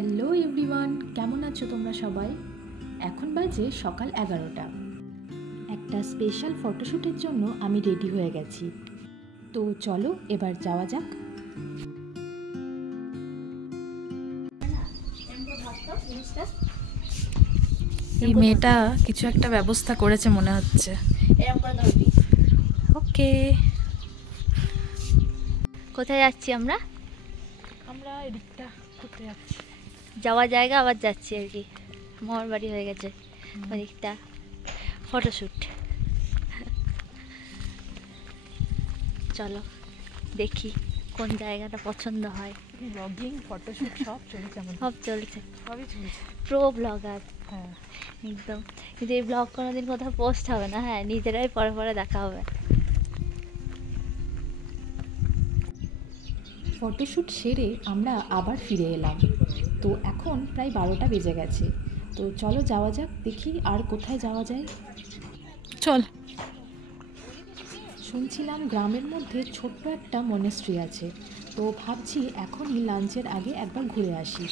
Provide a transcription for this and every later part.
Hello everyone, কেমন আছো তোমরা সবাই? এখন বাজে সকাল 11টা। একটা স্পেশাল ফটোশ্যুটের জন্য আমি রেডি হয়ে গেছি। তো চলো এবার যাওয়া যাক। এই মেয়েটা কিছু একটা ব্যবস্থা করেছে মনে হচ্ছে। ওকে, কোথায় যাচ্ছি আমরা? আমরা এদিকটা ঘুরতে যাচ্ছি। যাওয়া জায়গা আবার যাচ্ছি আর কি। মোহর বাড়ি হয়ে গেছে ওদিকটা, ফটোশ্যুট। চলো দেখি কোন জায়গাটা পছন্দ হয়। ব্লগিং, ফটোশ্যুট সব চলছে আমাদের। সব চলছে, সবই চলছে। Pro blogger. হ্যাঁ, একদম। কিন্তু এই ব্লগ কোনোদিন কোথাও পোস্ট হবে না। হ্যাঁ, নিজেরাই পরে পরে দেখা হবে। ফটোশ্যুট সেরে আমরা আবার ফিরে এলাম। তো এখন প্রায় 12টা বেজে গেছে। তো চলো যাওয়া যাক, দেখি আর কোথায় যাওয়া যায়। চল। শুনছিলাম গ্রামের মধ্যে ছোট্ট একটা মনেস্ট্রি আছে। তো ভাবছি এখনই লাঞ্চের আগে একবার ঘুরে আসি।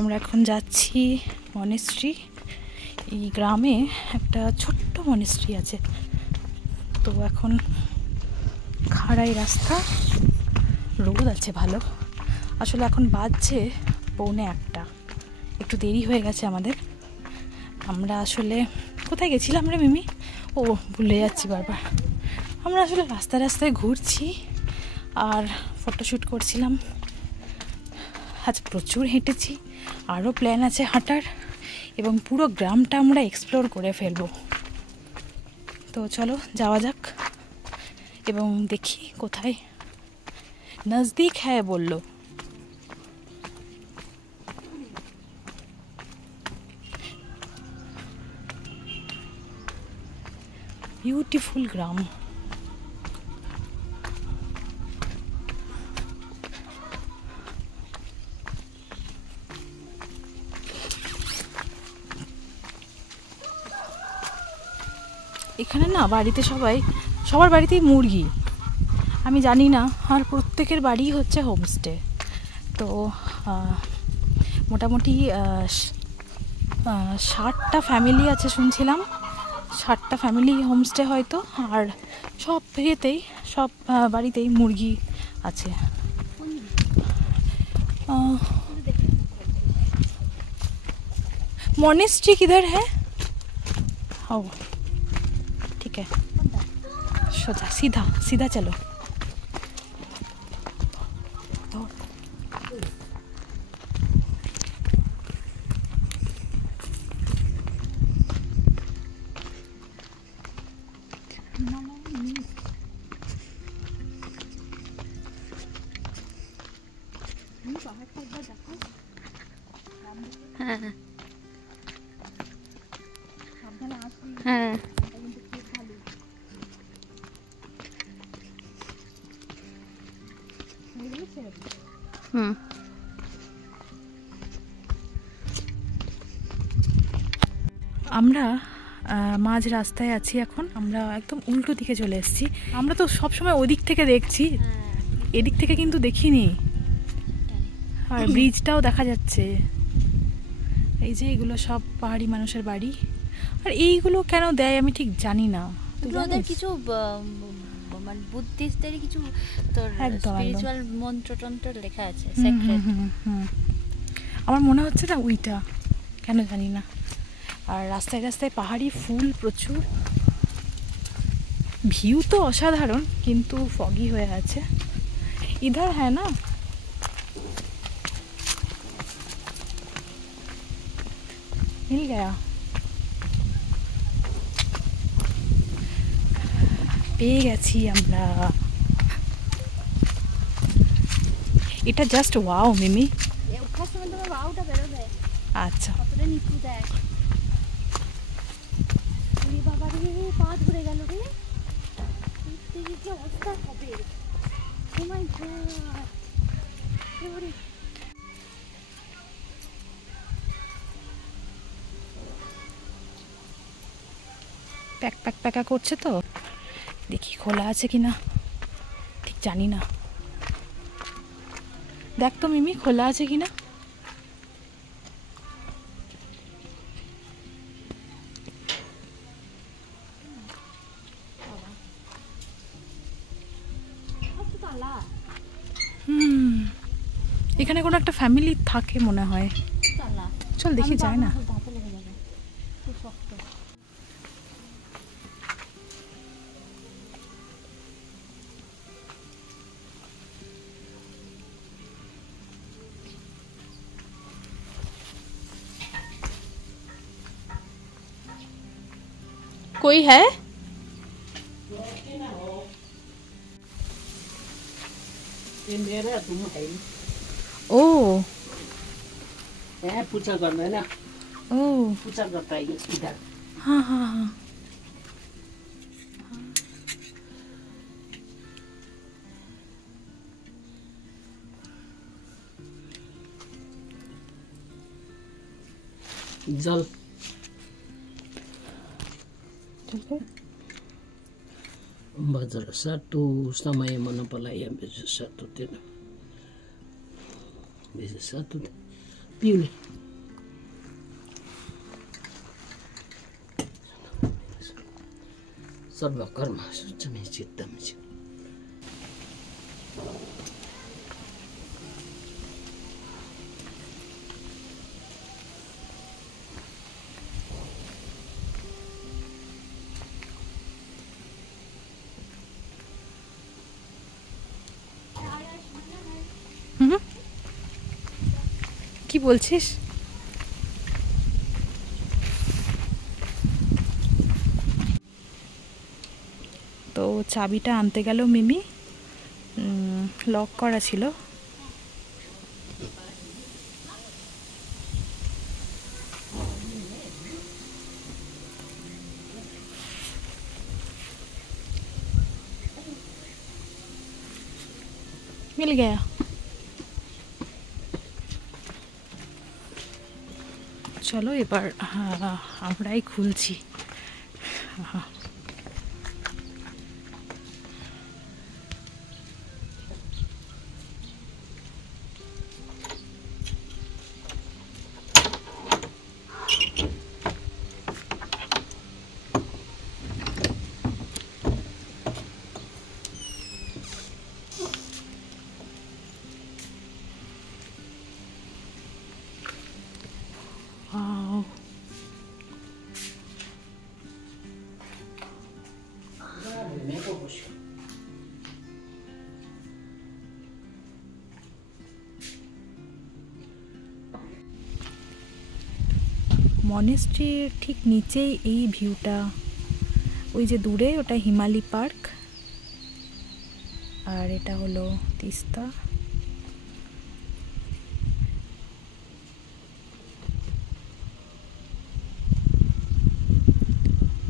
আমরা এখন যাচ্ছি মনেস্ট্রি। এই গ্রামে একটা ছোট্ট মনেস্ট্রি আছে। তো এখন খাড়াই রাস্তা, রোদ আছে ভালো। আসলে এখন বাজছে 1:45। একটু দেরি হয়ে গেছে আমাদের। আমরা আসলে কোথায় গেছিলাম রে মিমি? ও, ভুলে যাচ্ছি বারবার। আমরা আসলে রাস্তায় রাস্তায় ঘুরছি আর ফটোশ্যুট করছিলাম। আজ প্রচুর হেঁটেছি, আরও প্ল্যান আছে হাঁটার, এবং পুরো গ্রামটা আমরা এক্সপ্লোর করে ফেলবো। তো চলো যাওয়া যাক এবং দেখি কোথায়। নজদিক হ্যাঁ বললো। বিউটিফুল গ্রাম। এখানে না বাড়িতে সবার বাড়িতেই মুরগি, আমি জানি না। আর প্রত্যেকের বাড়ি হচ্ছে হোমস্টে। তো মোটামুটি 60টা ফ্যামিলি আছে শুনছিলাম। 60টা ফ্যামিলি হোমস্টে হয়তো। আর সব সব বাড়িতেই মুরগি আছে। मॉनेस्ट्री किधर है? ओ ठीक है, सोचा सीधा सीधा चलो। হ্যাঁ হ্যাঁ, হুম। আমরা মাঝ রাস্তায় আছি এখন। আমরা একদম উল্টো দিকে চলে এসেছি। আমরা তো সবসময় ওদিক থেকে দেখছি, এদিক থেকে কিন্তু দেখিনি। আর ব্রিজটাও দেখা যাচ্ছে। এই যে এগুলো সব পাহাড়ি মানুষের বাড়ি। আর এইগুলো কেন দেয় আমি ঠিক জানি না। ওদের কিছু মানে বুদ্ধিস্টদের কিছু তোর স্পিরিচুয়াল মন্ত্র টন্ত্র লেখা আছে, সেক্রেট। আমার মনে হচ্ছে না ওইটা, কেন জানি না। আর রাস্তায় রাস্তায় পাহাড়ি ফুল প্রচুর। ভিউ তো অসাধারণ, কিন্তু ফগি হয়ে আছে। ইধার হ্যাঁ না, মিল গয়া। পেয়ে গেছি আমরা। এটা জাস্ট ওয়াও মিমি। ওঠার সময় তোমার ওয়াওটা বেরোবে। আচ্ছা, কতটা নিচু দেখ। ওরে বাবা রে, পা ধরে গেল রে। কি অবস্থা হবে? ও মাই গড। প্যাক প্যাক প্যাকা করছে, তো দেখি খোলা আছে কিনা, ঠিক জানি না। দেখ তো মিমি, খোলা আছে কিনা। এখানে কোনো একটা ফ্যামিলি থাকে মনে হয়। চল দেখি, যায় না। कोई है? ये मेरा तुम है। ओ है पूछा करना है ना, ओ पूछा करता है ये इधर। हाँ हाँ हाँ। जल बजार satu sama yang mana pala yang bisa satu tidak bisa satu pilih सर्व कर्म सुचमे चित्तम च কি বলছিস? তো চাবিটা আনতে গেল মিমি, লক করা ছিল। মিল গয়া। চলো এবার আমরাই খুলছি। Wow. মনেস্ট্রির ঠিক নিচেই এই ভিউটা, ওই যে দূরে ওটা হিমালি পার্ক, আর এটা হলো তিস্তা।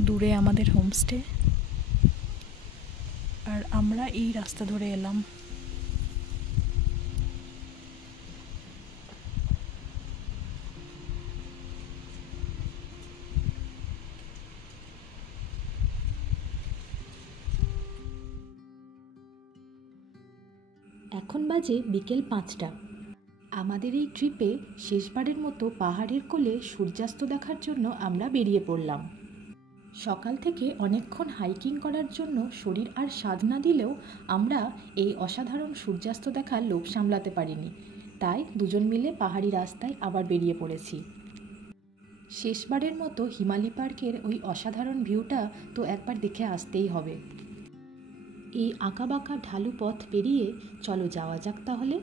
দূরে আমাদের হোমস্টে, আর আমরা এই রাস্তা ধরে এলাম। এখন বাজে বিকেল 5টা। আমাদের এই ট্রিপে শেষবারের মতো পাহাড়ের কোলে সূর্যাস্ত দেখার জন্য আমরা বেরিয়ে পড়লাম। সকাল থেকে অনেকক্ষণ হাইকিং করার জন্য শরীর আর স্বাদ না দিলেও আমরা এই অসাধারণ সূর্যাস্ত দেখার লোভ সামলাতে পারিনি, তাই দুজন মিলে পাহাড়ি রাস্তায় আবার বেরিয়ে পড়েছি। শেষবারের মতো হিমালি পার্কের ওই অসাধারণ ভিউটা তো একবার দেখে আসতেই হবে। এই আঁকাবাঁকা ঢালু পথ পেরিয়ে চলো যাওয়া যাক তাহলে।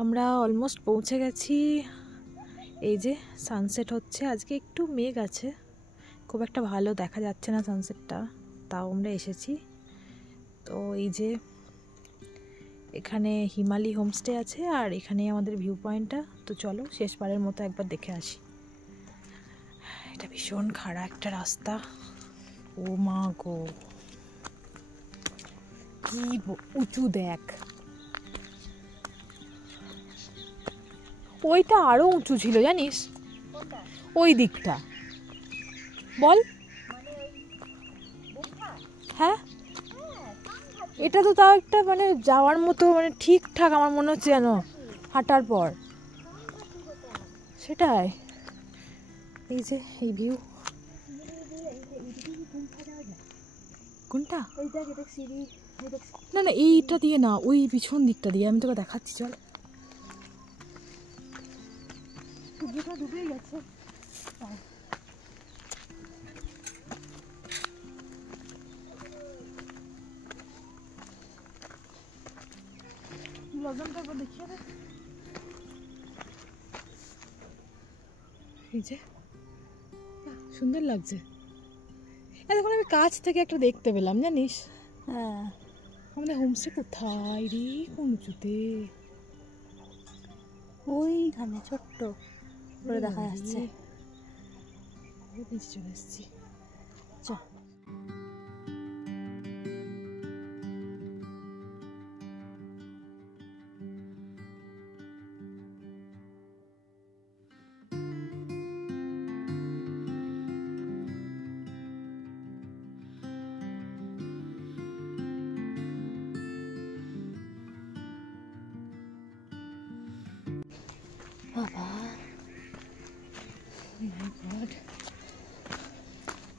আমরা অলমোস্ট পৌঁছে গেছি। এই যে সানসেট হচ্ছে, আজকে একটু মেঘ আছে, খুব একটা ভালো দেখা যাচ্ছে না সানসেটটা, তাও আমরা এসেছি। তো এই যে এখানে হিমালি হোমস্টে আছে, আর এখানেই আমাদের ভিউ পয়েন্টটা। তো চলো শেষবারের মতো একবার দেখে আসি। এটা ভীষণ খাড়া একটা রাস্তা, ও মা গো। কি উঁচু দেখ, ওইটা আরো উঁচু ছিল জানিস, ওই দিকটা বল। হ্যাঁ এটা তো তাও একটা মানে যাওয়ার মতো, মানে ঠিকঠাক আমার মনে হচ্ছে যেন হাঁটার পর। সেটাই, এই যে এই ভিউ। কোনটা? না না এইটা দিয়ে না, ওই পিছন দিকটা দিয়ে, আমি তোকে দেখাচ্ছি চল। সূর্যটা ডুবেই গেছে। এই যে সুন্দর লাগছে। এখন আমি কাছ থেকে একটা দেখতে পেলাম জানিস। হ্যাঁ আমাদের হোমস্টে কোথায় রে, কোন উঁচুতে? ওইখানে ছোট্ট করে দেখা যাচ্ছে। চলে এসছি। চল বাবা,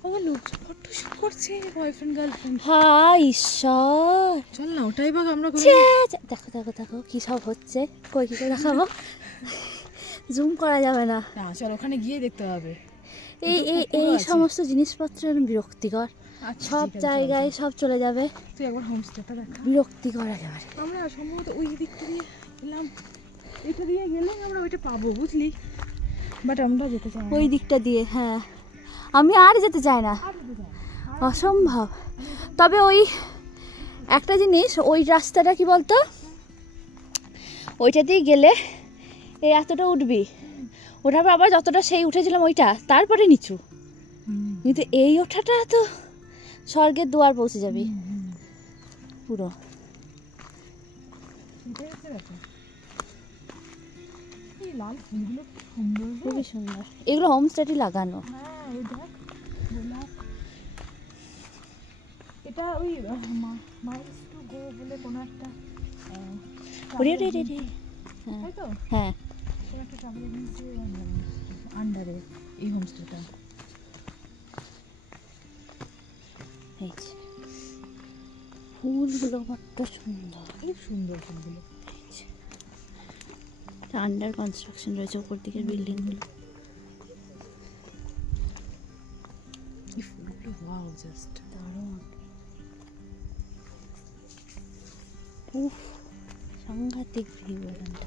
আমার লোকজন ফটো শুট করছে, বয়ফ্রেন্ড গার্লফ্রেন্ড। হায় ঈশ্বর, চল না ওটাই ভাগ আমরা করি। দেখো দেখো দেখো কি সব হচ্ছে। কই কি করে দেখাবো, জুম করা যাবে না। না চল ওখানে গিয়ে দেখতে হবে। এই এই এই সমস্ত জিনিসপত্র বিরক্তিকর। সব জায়গায় সব চলে যাবে, তুই একবার হোমস্টেটা দেখা। বিরক্তিকর একেবারে। আমরা সম্ভবত ওই দিকটা দিয়ে এলাম, এটা দিয়ে গেলে আমরা ওইটা পাবো বুঝলি, বাট আমরা যেতে চাই ওই দিকটা দিয়ে। হ্যাঁ আমি আর যেতে চাই না, অসম্ভব। তবে ওই একটা জিনিস, ওই রাস্তাটা কি বলতো, ওইটা দিয়ে গেলে এই এতটা উঠবি, ওঠার পর আবার যতটা সেই উঠেছিলাম ওইটা, তারপরে নিচু। কিন্তু এই ওঠাটা তো স্বর্গের দুয়ার পৌঁছে যাবি পুরো। লাল ফুলগুলো সুন্দর, খুবই সুন্দর। এগুলো হোমস্টেটই লাগানো। হ্যাঁ এই দেখ গোলাপ। এটা ওই মাইলস টু গো বলে কোনো একটা ওরে রে রে রে। তাই তো, হ্যাঁ কোনো একটা ট্রাভেল এজেন্সি আন্ডারে এই হোমস্টেটা। এই যে ফুলগুলো কত সুন্দর, খুব সুন্দর ফুলগুলো। আন্ডার কনস্ট্রাকশন রয়েছে উপর দিকের বিল্ডিংগুলো। এই ফুলগুলো ওয়াও, জাস্ট দারুণ। উফ সাংঘাতিক ভিউ এখানটা।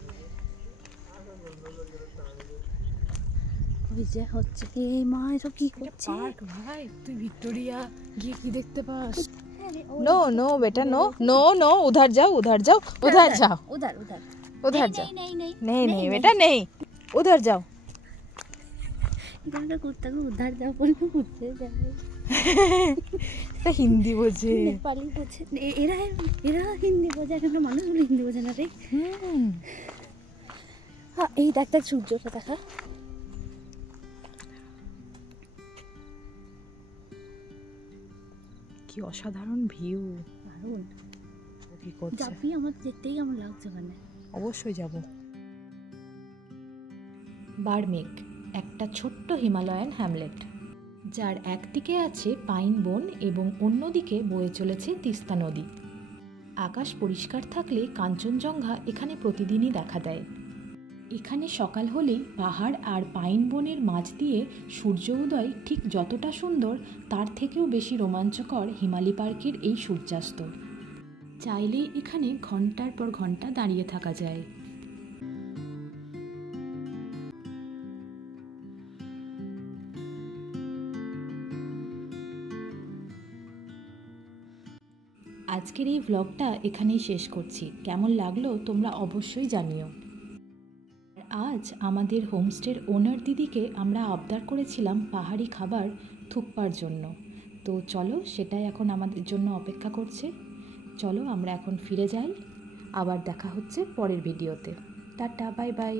ওই যে হচ্ছে এই মা এসব কি করছে। পার্ক ভাই, তুই ভিক্টোরিয়া গিয়ে কি দেখতে পাস? नो नो बेटा नो नो नो, उधर जाओ उधर जाओ उधर जाओ उधर उधर उधर जाओ। नहीं नहीं नहीं नहीं बेटा नहीं, उधर जाओ। इधर कुत्ता को उधर जाओ बोलते कुत्ते जाओ। তা হিন্দি বোঝে। নেপালি বোঝে, এরা এরা হিন্দি বোঝে, এখানকার মানুষগুলো হিন্দি বোঝে না রে। হ্যাঁ এই দেখ দেখ সূর্যটা দেখা। কি অসাধারণ ভিউ, দারুণ। কি করছে? যাবি, আমার যেতেই আমার লাগছে ওখানে। অবশ্যই যাব। বার্মেক একটা ছোট্ট হিমালয়ান হ্যামলেট, যার একদিকে আছে পাইন বন এবং অন্যদিকে বয়ে চলেছে তিস্তা নদী। আকাশ পরিষ্কার থাকলে কাঞ্চনজঙ্ঘা এখানে প্রতিদিনই দেখা দেয়। এখানে সকাল হলেই পাহাড় আর পাইন বনের মাঝ দিয়ে সূর্য উদয় ঠিক যতটা সুন্দর, তার থেকেও বেশি রোমাঞ্চকর হিমালি পার্কের এই সূর্যাস্ত। চাইলেই এখানে ঘন্টার পর ঘন্টা দাঁড়িয়ে থাকা যায়। আজকের এই ভ্লগটা এখানেই শেষ করছি। কেমন লাগলো তোমরা অবশ্যই জানিও। আজ আমাদের হোমস্টের ওনার দিদিকে আমরা আবদার করেছিলাম পাহাড়ি খাবার থুপ্পার জন্য, তো চলো সেটাই এখন আমাদের জন্য অপেক্ষা করছে। চলো আমরা এখন ফিরে যাই, আবার দেখা হচ্ছে পরের ভিডিওতে। Tata, bye bye.